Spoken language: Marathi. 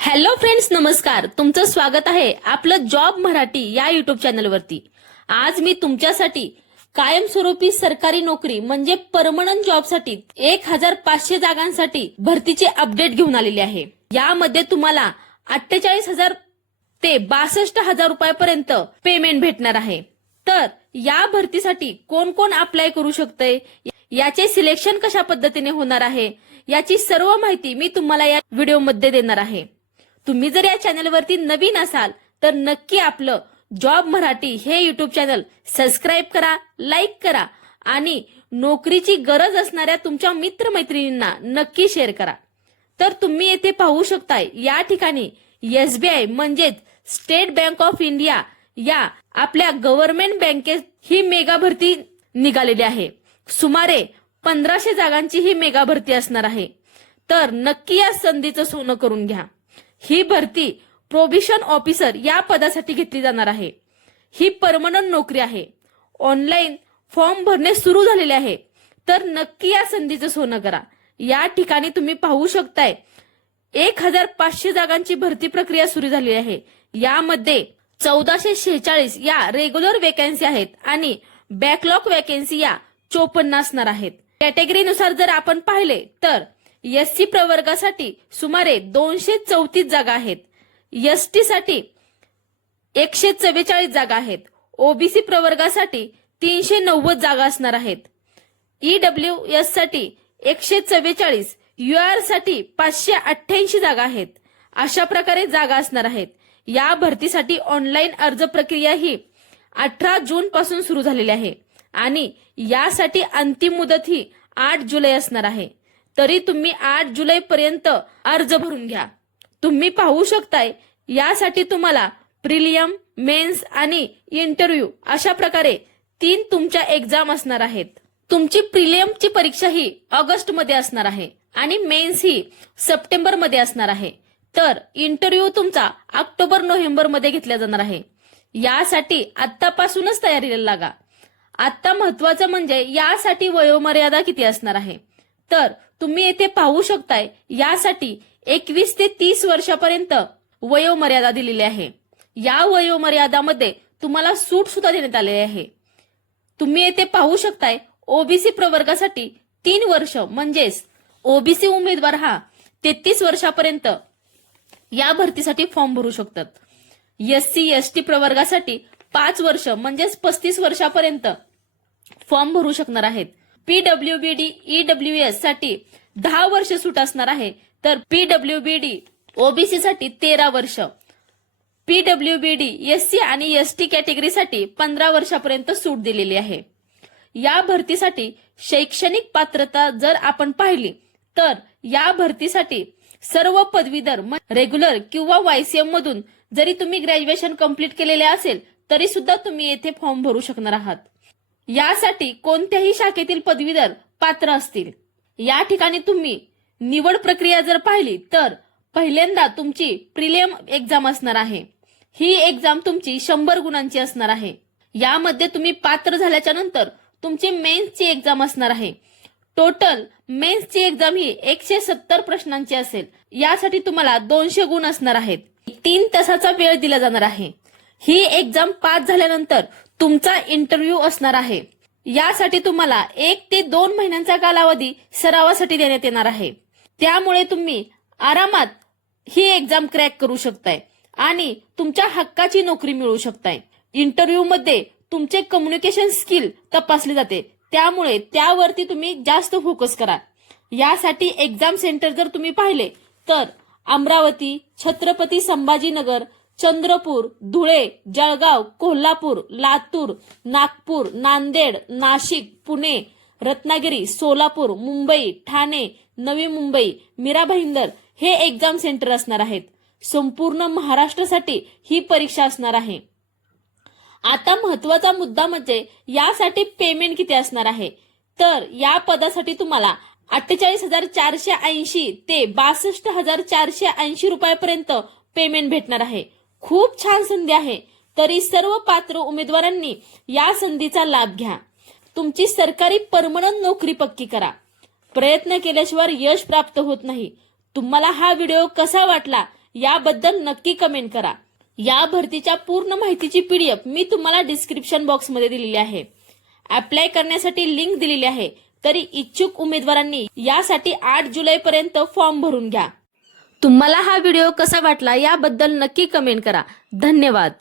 हॅलो फ्रेंड्स, नमस्कार. तुमचं स्वागत आहे आपलं जॉब मराठी या युट्यूब चॅनलवरती. आज मी तुमच्यासाठी कायमस्वरूपी सरकारी नोकरी म्हणजे परमनंट जॉबसाठी 1500 जागांसाठी भरतीचे अपडेट घेऊन आलेले आहे. यामध्ये तुम्हाला 48,000 ते 62,000 रुपयापर्यंत पेमेंट भेटणार आहे. तर या भरतीसाठी कोण कोण अप्लाय करू शकतंय, याचे सिलेक्शन कशा पद्धतीने होणार आहे, याची सर्व माहिती मी तुम्हाला या व्हिडिओमध्ये देणार आहे. तुम्ही जर या चॅनलवरती नवीन असाल तर नक्की आपलं जॉब मराठी हे युट्यूब चॅनल सबस्क्राईब करा, लाईक करा आणि नोकरीची गरज असणाऱ्या तुमच्या मित्रमैत्रिणींना नक्की शेअर करा. तर तुम्ही येथे पाहू शकताय, या ठिकाणी SBI म्हणजेच स्टेट बँक ऑफ इंडिया या आपल्या गव्हर्नमेंट बँकेत ही मेगा भरती निघालेली आहे. सुमारे 1500 जागांची ही मेगा भरती असणार आहे. तर नक्की या संधीचं सोनं करून घ्या. ही भरती प्रोबिशन ऑफिसर या पदासाठी घेतली जाणार आहे. ही परमनंट नोकरी आहे. ऑनलाईन फॉर्म भरणे सुरू झालेले आहे. तर नक्की या संधीचं सोनं करा. या ठिकाणी तुम्ही पाहू शकताय 1500 जागांची भरती प्रक्रिया सुरू झाली आहे. यामध्ये 1446 या रेग्युलर वेकन्सी आहेत आणि बॅकलॉग वेकन्सी या 54 असणार आहेत. कॅटेगरीनुसार जर आपण पाहिले तर SC प्रवर्गासाठी सुमारे 234 जागा आहेत. ST साठी 144 जागा आहेत. OBC प्रवर्गासाठी 390 जागा असणार आहेत. EWS साठी 144, UR साठी 588 जागा आहेत. अशा प्रकारे जागा असणार आहेत. या भरतीसाठी ऑनलाईन अर्ज प्रक्रिया ही 18 जून पासून सुरू झालेली आहे आणि यासाठी अंतिम मुदत ही 8 जुलै असणार आहे. तरी तुम्ही 8 जुलै पर्यंत अर्ज भरून घ्या. तुम्ही पाहू शकताय, यासाठी तुम्हाला प्रिलियम, मेन्स आणि इंटरव्ह्यू अशा प्रकारे 3 तुमच्या एक्झाम असणार आहेत. तुमची प्रिलियमची परीक्षा ही ऑगस्ट मध्ये असणार आहे आणि मेन्स ही सप्टेंबर मध्ये असणार आहे. तर इंटरव्ह्यू तुमचा ऑक्टोबर-नोव्हेंबर मध्ये घेतला जाणार आहे. यासाठी आतापासूनच तयारीला लागा. आता महत्वाचं म्हणजे यासाठी वयोमर्यादा किती असणार आहे. तर तुम्ही येथे पाहू शकताय, यासाठी 21 ते 30 वर्षापर्यंत वयोमर्यादा दिलेली आहे. या वयोमर्यादामध्ये तुम्हाला सूट सुद्धा देण्यात आलेली आहे. तुम्ही येथे पाहू शकताय, OBC प्रवर्गासाठी 3 वर्ष म्हणजेच OBC उमेदवार हा 33 वर्षापर्यंत या भरतीसाठी फॉर्म भरू शकतात. SC ST प्रवर्गासाठी 5 वर्ष म्हणजेच 35 वर्षापर्यंत फॉर्म भरू शकणार आहेत. PWBD EWS साठी 10 वर्ष सूट असणार आहे. तर PWBD OBC साठी 13 वर्ष, PWBD SC आणि ST कॅटेगरीसाठी 15 वर्षापर्यंत सूट दिलेली आहे. या भरतीसाठी शैक्षणिक पात्रता जर आपण पाहिली तर या भरतीसाठी सर्व पदवीधर रेग्युलर किंवा YCM मधून जरी तुम्ही ग्रॅज्युएशन कंप्लीट केलेले असेल तरी सुद्धा तुम्ही येथे फॉर्म भरू शकणार आहात. यासाठी कोणत्याही शाखेतील पदवीधर पात्र असतील. या ठिकाणी तुम्ही निवड प्रक्रिया जर पाहिली तर पहिल्यांदा तुमची प्रिलियम एक्झाम असणार आहे. ही एक्झाम तुमची 100 गुणांची असणार आहे. यामध्ये तुम्ही पात्र झाल्याच्या नंतर तुमची मेन्सची एक्झाम असणार आहे. टोटल मेन्सची एक्झाम ही 170 प्रश्नांची असेल. यासाठी तुम्हाला 200 गुण असणार आहेत. 3 तासाचा वेळ दिला जाणार आहे. ही एक्झाम पास झाल्यानंतर तुमचा इंटरव्ह्यू असणार आहे. यासाठी तुम्हाला 1 ते 2 महिन्यांचा कालावधी सरावासाठी देण्यात येणार आहे. त्यामुळे तुम्ही आरामात ही एक्झाम क्रॅक करू शकताय आणि तुमच्या हक्काची नोकरी मिळवू शकताय. इंटरव्ह्यू मध्ये तुमचे कम्युनिकेशन स्किल तपासले जाते, त्यामुळे त्यावरती तुम्ही जास्त फोकस करा. यासाठी एक्झाम सेंटर जर तुम्ही पाहिले तर अमरावती, छत्रपती संभाजीनगर, चंद्रपूर, धुळे, जळगाव, कोल्हापूर, लातूर, नागपूर, नांदेड, नाशिक, पुणे, रत्नागिरी, सोलापूर, मुंबई, ठाणे, नवी मुंबई, मीरा भाईंदर हे एक्झाम सेंटर असणार आहेत. संपूर्ण महाराष्ट्रासाठी ही परीक्षा असणार आहे. आता महत्वाचा मुद्दा म्हणजे यासाठी पेमेंट किती असणार आहे. तर या पदासाठी तुम्हाला 48,480 ते 62,480 रुपयापर्यंत पेमेंट भेटणार आहे. खूप छान संधी आहे. तरी सर्व पात्र उमेदवारांनी या संधीचा लाभ घ्या. तुमची सरकारी परमनंट नोकरी पक्की करा. प्रयत्न केल्याशिवाय यश प्राप्त होत नाही. तुम्हाला हा व्हिडिओ कसा वाटला याबद्दल नक्की कमेंट करा। या भरतीच्या पूर्ण माहितीची PDF मी तुम्हाला डिस्क्रिप्शन बॉक्समध्ये दिलेली आहे। अप्लाय करण्यासाठी लिंक दिलेली आहे, तरी इच्छुक उमेदवारांनी यासाठी 8 जुलैपर्यंत फॉर्म भरून घ्या। तुम्हाला हा व्हिडिओ कसा वाटला याबद्दल नक्की कमेंट करा। धन्यवाद।